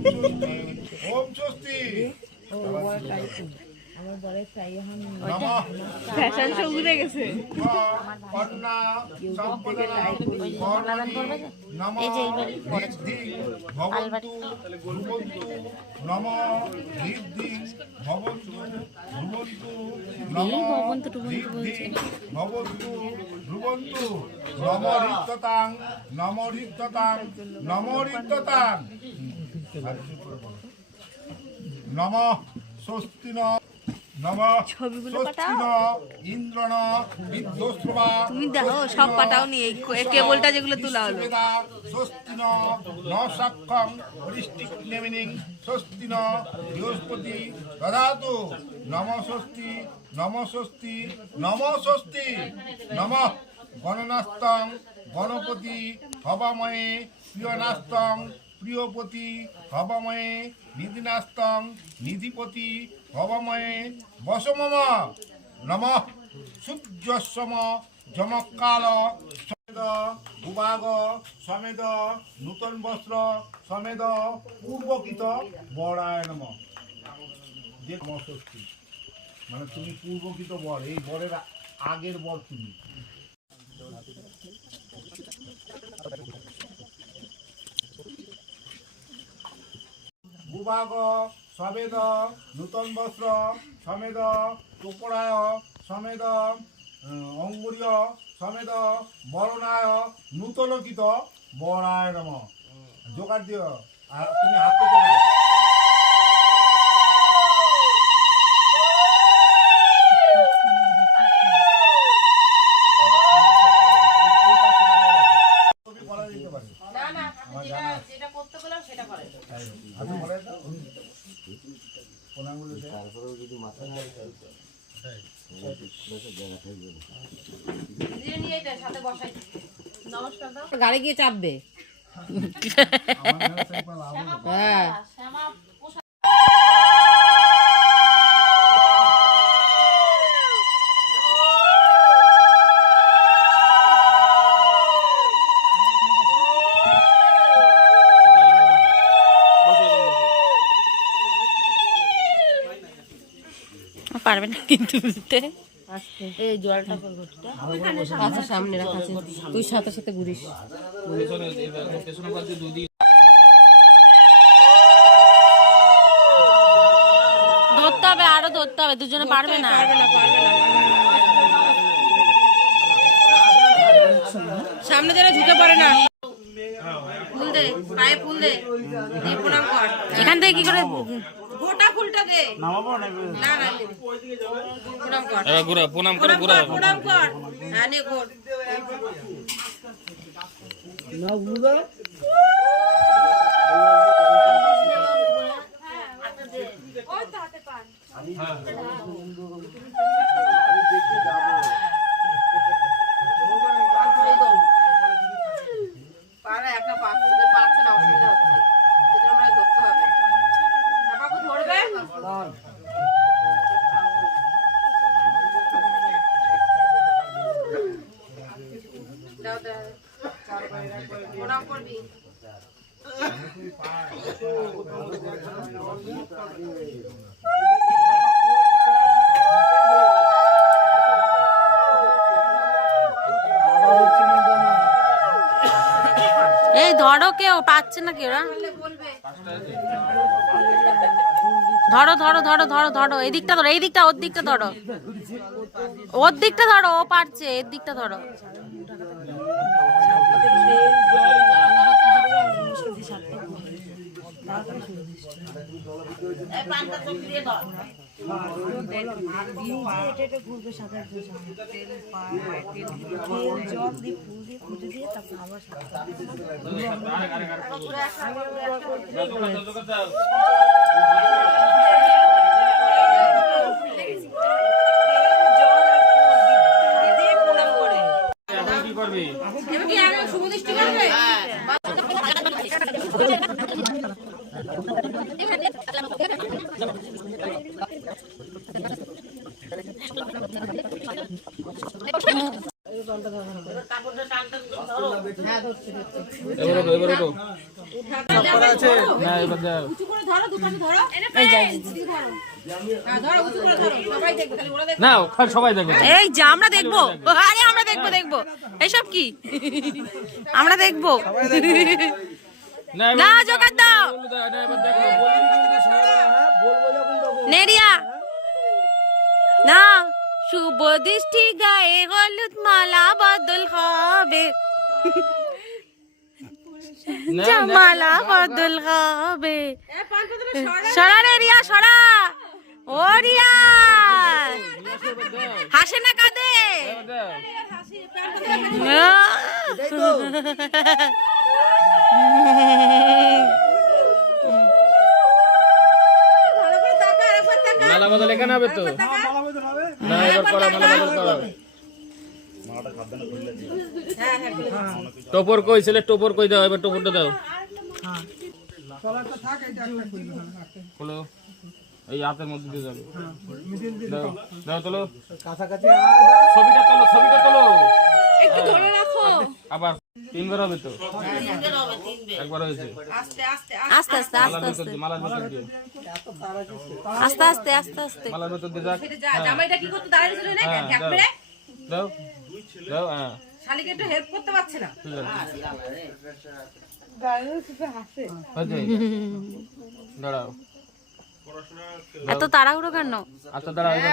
ওম স্বস্তি আমার বরের চাই এখন ফ্যাশন শো ঘুরে গেছে। কন্যা সম্পদনা কর্মণি নম ঋদ্ধি ভবন্তু ধ্রুবন্তু নম ঋদ্ধি ভবন্তু ধ্রুবন্তু নম ঋদ্ধি ভবন্তু ধ্রুবন্তু নম ঋদ্ধতাং নম ঋদ্ধতাং নম ঋদ্ধতাং নম স্বস্তি ন তুমি দেখো সব পাটাও নিয়ে কেবলটা যেগুলো তোলা হলো। বৃহস্পতি দদাতু নম স্বস্তি নম স্বস্তি নম স্বস্তি নম গণনাস্তং গণপতি হবাময়ে প্রিয়নাস্তং প্রিয়পতি হবাময়ে নিধিনাস্তং নিধিপতি হবাময়ে বসমম নম সূর্যসম যমকাল সমেদ ভূভাগ সমেদ নূতন বস্ত্র সমেদ পূর্বকৃত বরায় নম। যে ষষ্ঠী মানে তুমি পূর্বকৃত বর, এই বরের আগের বর তুমি। ভূভাগ সমেদ নূতন বস্ত্র সমেদ টুকরায় সমেদ অঙ্গুরীয় সমেদ বরণায় নূতনকিত বরায় নম। জোগাড় দিও আর তুমি হাত পেতে গাড়ি গিয়ে চাপবে। হ্যাঁ পারবে না কিন্তু বুঝতে। এই জলটা আচ্ছা সামনে রাখা আছে, তুই সাথে সাথে ঘুরিস। ধরতে হবে, আরো ধরতে হবে, দুজনে পারবে না। সামনে যেন ঢুকে পড়ে না। ফুল দে, পায়ে ফুল দে, দিয়ে প্রণাম কর। এখান থেকে কি করে গোটা ফুলটা দে। নামাবো না না না, প্রণাম কর। এবার গুড়া প্রণাম কর, গুড়া প্রণাম কর। হ্যাঁ নে গোট না গুড়া। ওই তো হাতে পান। হ্যাঁ আমি দেখতে যাব। পারে একটা পাচ্ছে পাচ্ছে না, অসুবিধা হচ্ছে, সেটা আমরা করতে হবে। বাবাকে ধরবে দাও দাও প্রণাম করবি। এই ধরো, কেউ পাচ্ছে না কেউ। ধরো ধরো ধরো ধরো ধরো, এই দিকটা ধরো, এই দিকটা, ওর দিকটা ধরো, ওর দিকটা ধরো, ও পারছে, এর দিকটা ধরো। কাপড়টা টানটা ধরো। হ্যাঁ ধরছি ধরছি। এবার ওঠো না এবার দাও উঁচু করে ধরো, দুখানি ধরো। এই যা হ্যাঁ, ধরো, উঁচু করে ধরো। সবাই দেখবে, খালি ওরা দেখবে। না সবাই দেখো এই যা আমরা দেখবো, আরে আমরা দেখবো এসব কি আমরা দেখবো না জোগাড় দাও নেরিয়া না শুভ দৃষ্টি গায়ে হলুদ মালা বদল হবে জামালা বদল হবে সরা রে রিয়া সরা ও রিয়া হাসে না কাঁদে মালা বদল এখানে হবে তো না এবার করো মালা বদল করো টোপর কই ছেলে টোপর কই দাও এবার টোপরটা দাও খোলো এই হাতের মধ্যে দিয়ে যাবে দাও দাও তোলো ছবিটা তোলো একটু ধরে রাখো। আবার তিনবার হবে তো একবার হয়েছে আস্তে আস্তে আস্তে আস্তে মালার ভেতর দিয়ে মালার ভেতর দিয়ে আস্তে আস্তে আস্তে আস্তে মালার ভেতর দিয়ে যাক আস্তে যা। জামাইটা কি করতে দাঁড়িয়ে ছিল না? হ্যাঁ, গ্যাপ দাও। মেরে। দাও দাও হ্যাঁ শালিকে একটু হেল্প করতে পারছে না। ঠিক আছে হয়েছে দাঁড়াও এত তাড়াহুড়ো কেন আচ্ছা দাঁড়াও এবার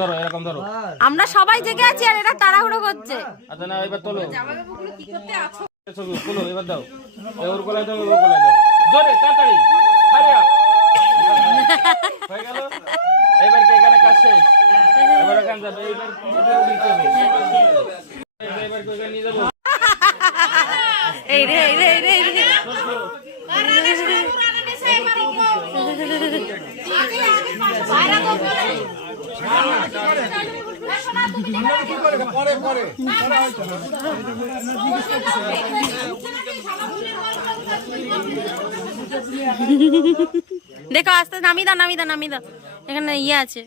দাঁড়াও এরকম ধরো আমরা সবাই জেগে আছি আর এটা তাড়াহুড়ো করছে আচ্ছা না এবার তোলো জামাইবাবুগুলো কি করতে আছো? ছবি তোলো এবার দাও ওর গলায় দাও ওর গলায় দাও জোরে তাড়াতাড়ি হারিয়া হয়ে গেল এবার কে এখানে কাজ শেষ এবার এখান যাবে এবার দিতে হবে এবার কই নিয়ে যাবো এই রে এই রে এই রে এই রে পরে পরে দেখো আস্তে নামি দাও এখানে ইয়ে আছে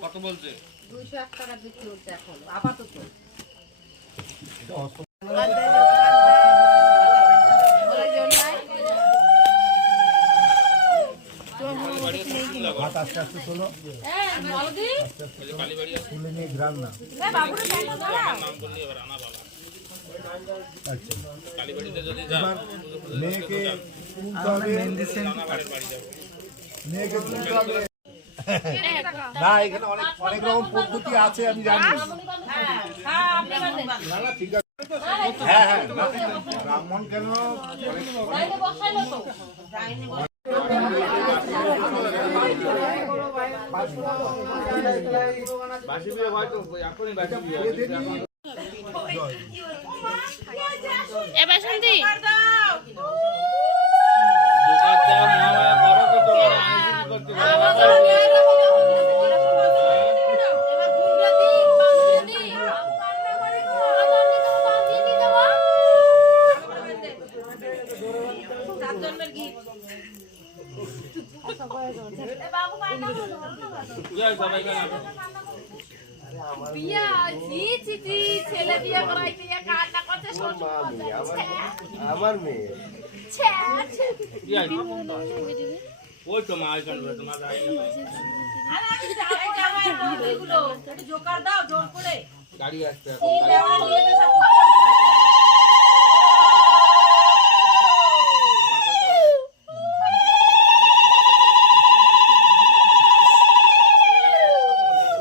কত বলছে 201 টাকা বিক্রি হচ্ছে এখন আপাতত। হাত আস্তে আস্তে তোলো তুলে নিয়ে গ্রাম না আচ্ছা এবার মেয়েকে তুলতে হবে মেয়েকে তুলতে হবে না এখানে অনেক অনেক রকম পদ্ধতি আছে আমি জানি না না ঠিক আছে হ্যাঁ হ্যাঁ না, ব্রাহ্মণ কেন বাসি বিয়ে হয়তো এখনই বাসি বিয়ে এ বাসন্তী দোকান দেওয়া মহামায়া করো তো তোমার আইনজীবী করতে পারো আমার মেয়ে ওই তো মা তোমার জোকার দাও জোর করে। গাড়ি আসতে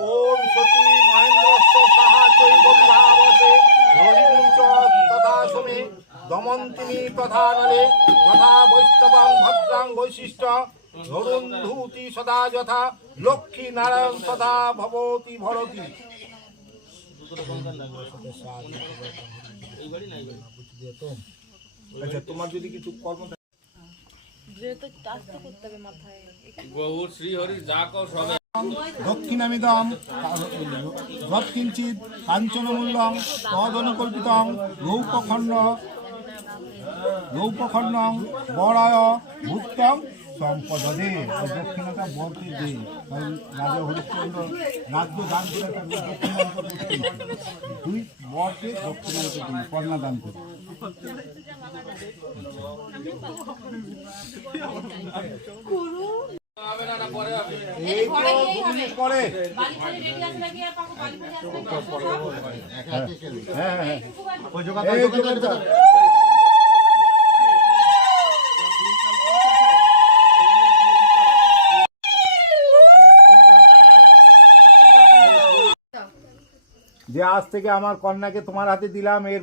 ওম সতী মহেন্দ্রস্য সাহা চৈব বিভাবসে রোহিণী চ তথা সমে দমন্তিনী তথা নলে যথা বৈষ্ণবং ভদ্রাং বৈশিষ্ট্য ধরুন্ধূতি সদা যথা লক্ষ্মী নারায়ণ সদা ভবতি ভরতি আচ্ছা, তোমার যদি কিছু কর্ম থাকে- গৌর শ্রী হরি যা কর সবে দক্ষিণামিদম যৎকিঞ্চিৎ কাঞ্চনমূল্যং তদনুকল্পিতং রৌপখণ্ডং বরায় ভূতং সম্পদে। দক্ষিণাটা বরকে দে। রাজা হরিশ্চন্দ্র রাজ্য দান করে তাকে দক্ষিণান্ত করতে দুই বরকে দক্ষিণান্ত দিন কন্যা দান করে। এই তো 2 মিনিট পরে। হ্যাঁ হ্যাঁ, ওই যোগাযোগ যে আজ থেকে আমার কন্যাকে তোমার হাতে দিলাম, এর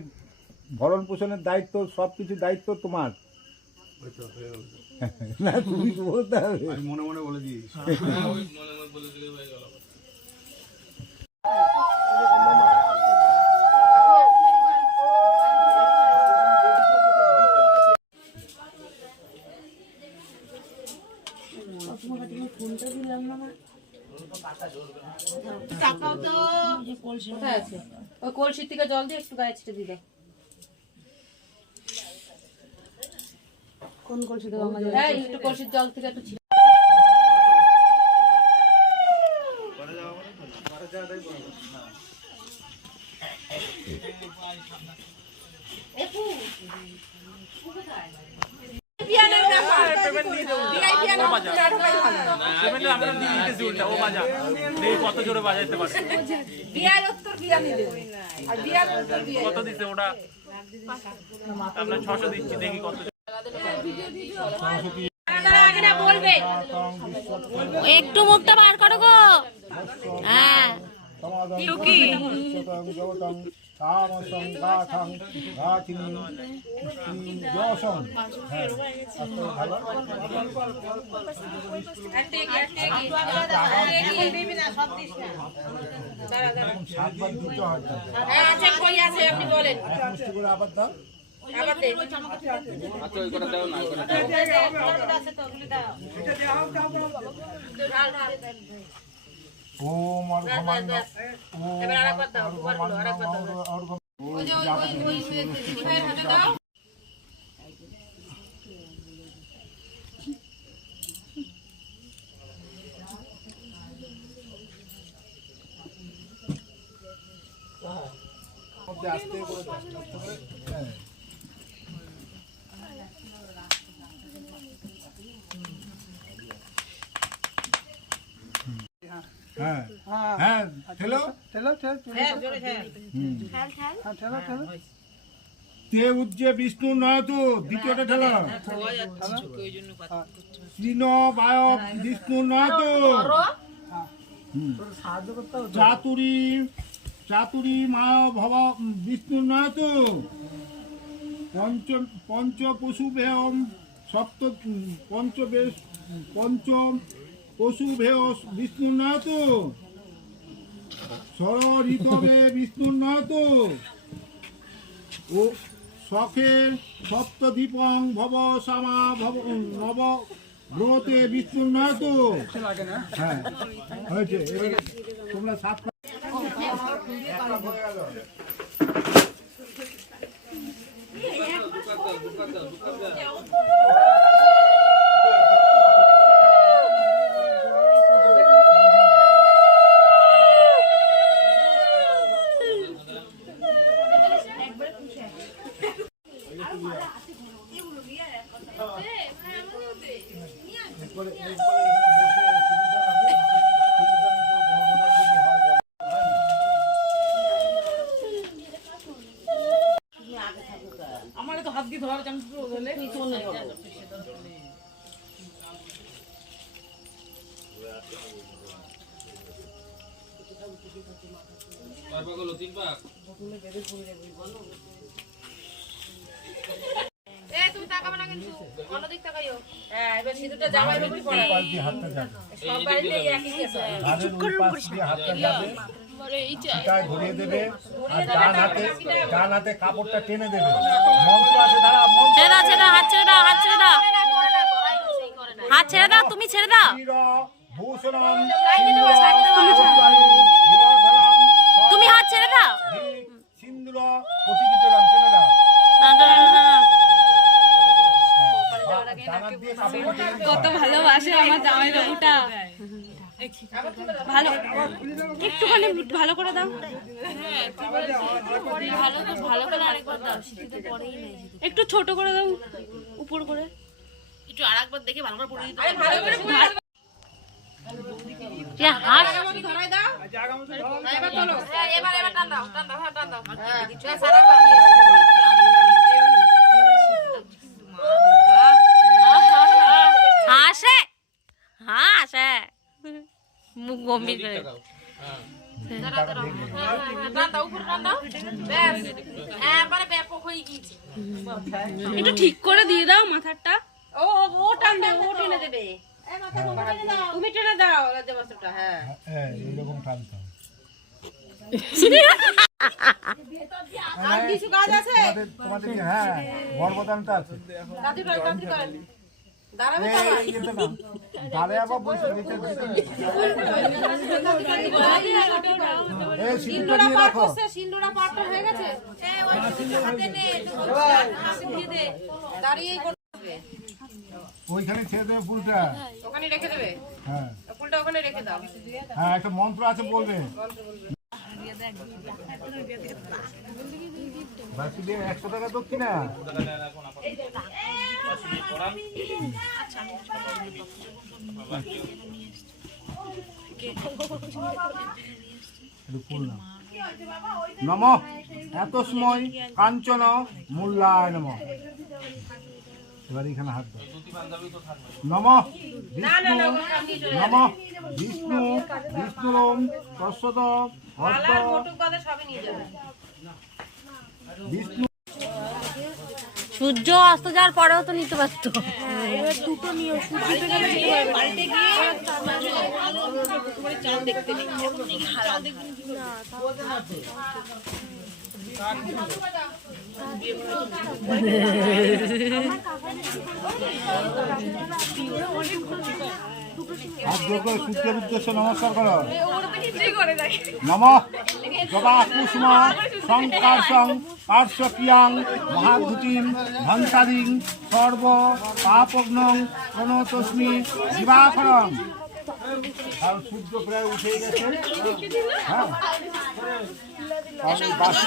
ভরণ পোষণের দায়িত্ব, সব কিছু দায়িত্ব তোমার। না, তুমি বলতে হবে, মনে মনে বলে দিই। কোথায় আছে? ওই কলসির থেকে জল দিয়ে একটু গায়ে ছিটে দিলে। কোন কলসি থেকে? হ্যাঁ, একটু কলসির জল থেকে একটু ছিটে। কত জোরে বাজাইতে পারছে? কত দিচ্ছে ওটা? আমরা 600 দিচ্ছি, দেখি কত। একটু মুখটা বার করো গো। হ্যাঁ, সাতবার দিতে হয়। আপনি বলেন আবার দাও। আচ্ছা, ওই করে দাও না, ওই করে দাও। ওম অর্ঘমান্য ওম আস্তে করে হ্যাঁ হ্যাঁ, ঠেলো ঠেলো ঠেলো। তে উজ্জে বিষ্ণু নয় তো, দ্বিতীয়টা ঠেলো। শ্রীন বায় বিষ্ণু নয় তো। চাতুরী চাতুরী মা ভব বিষ্ণু নয় তো। পঞ্চ পশু বেহম সপ্ত পঞ্চম পশু ভেয় বিষ্ণু নয় তো। সর ঋতবে বিষ্ণু নয় তো। ও শখে সপ্তদীপং ভব সামা ভব নব ব্রতে বিষ্ণু নয় তো। হ্যাঁ, হয়েছে। এবারে তোমরা 7 আমার তো হাত দিয়ে ধরার চান্স হলে তুমি তাকাবে না কিন্তু অন্যদিক তাকাইও। হ্যাঁ, এবার সিঁদুরটা জামাই বাবুই পড়াবে। হাতটা যাবে। সব বাড়িতে একই কেস হয়। চুপ করে হাতটা যাবে। চিতায় ধরিয়ে দেবে আর ডান হাতে কাপড়টা টেনে দেবে। মন্ত্র আছে, দাঁড়া, মন্ত্র ছেড়ে দাও, ছেড়ে দাও, হাত ছেড়ে দাও, হাত ছেড়ে দাও, হাত ছেড়ে দাও, তুমি ছেড়ে দাও। ভূষণম তুমি হাত ছেড়ে দাও। সিন্দুর প্রতিকিচরণ টেনে দাও। কত ভালোবাসে আমার জামাই বাবুটা। ভালো একটুখানি ভালো করে দাও, ভালো করে আরেকবার দাও, একটু ছোট করে দাও, উপর করে একটু আরেকবার দেখে ভালো করে পড়ে দিতে। ভালো করে হাত ধরাই দাও। এবার চলো, এবার টান দাও, টান দাও, হ্যাঁ টান দাও। হাসে, হাসে, মুখ গম্ভীর করে। একটু ঠিক করে দিয়ে দাও মাথাটা। ও ও টান দে, ও টেনে দেবে। তুমি টেনে দাও লজ্জা বস্ত্রটা। হ্যাঁ এইরকম টানতে হবে। আর কিছু কাজ আছে? তোমাদের হ্যাঁ বরবদানটা আছে। দাদি করেন, দাদি করেন। দাঁড়াবে তো আবার। দাঁড়ে আবার বসে দিতে এই সিঁদুরটা দিয়ে রাখো। সিন্দুরা পাটটা হয়ে গেছে। ওই হাতে নে, হাতে দিয়ে দে। দাঁড়িয়ে করবে। ওইখানে ছেড়ে দেবে ফুলটা। ওখানে রেখে দেবে। হ্যাঁ ফুলটা ওখানে রেখে দাও। হ্যাঁ, একটা মন্ত্র আছে বলবে। বাকি দিয়ে 100 টাকা দক্ষিণা। নম এত সময় কাঞ্চন মূল্যায় নম। এবার এখানে হাত দাও। নম বিষ্ণু, নম বিষ্ণু বিষ্ণুরম তস্যত অর্থ বিষ্ণু। সূর্য অস্ত যাওয়ার পরেও তো নিতে পারতো। দুটো নিয়ে সূর্য পাল্টে গিয়ে চাঁদ দেখতে নেই। সূর্যের উদ্দেশ্যে নমস্কার করো। নম যদা কুসুম সংকাশং পার্শ্বক্রিয়াং মহাধুতিম ধনসাদিং সর্ব পাপগ্নং প্রণতস্মি দিবাকরং। আর সূর্য প্রায় উঠে গেছে। হ্যাঁ বাসি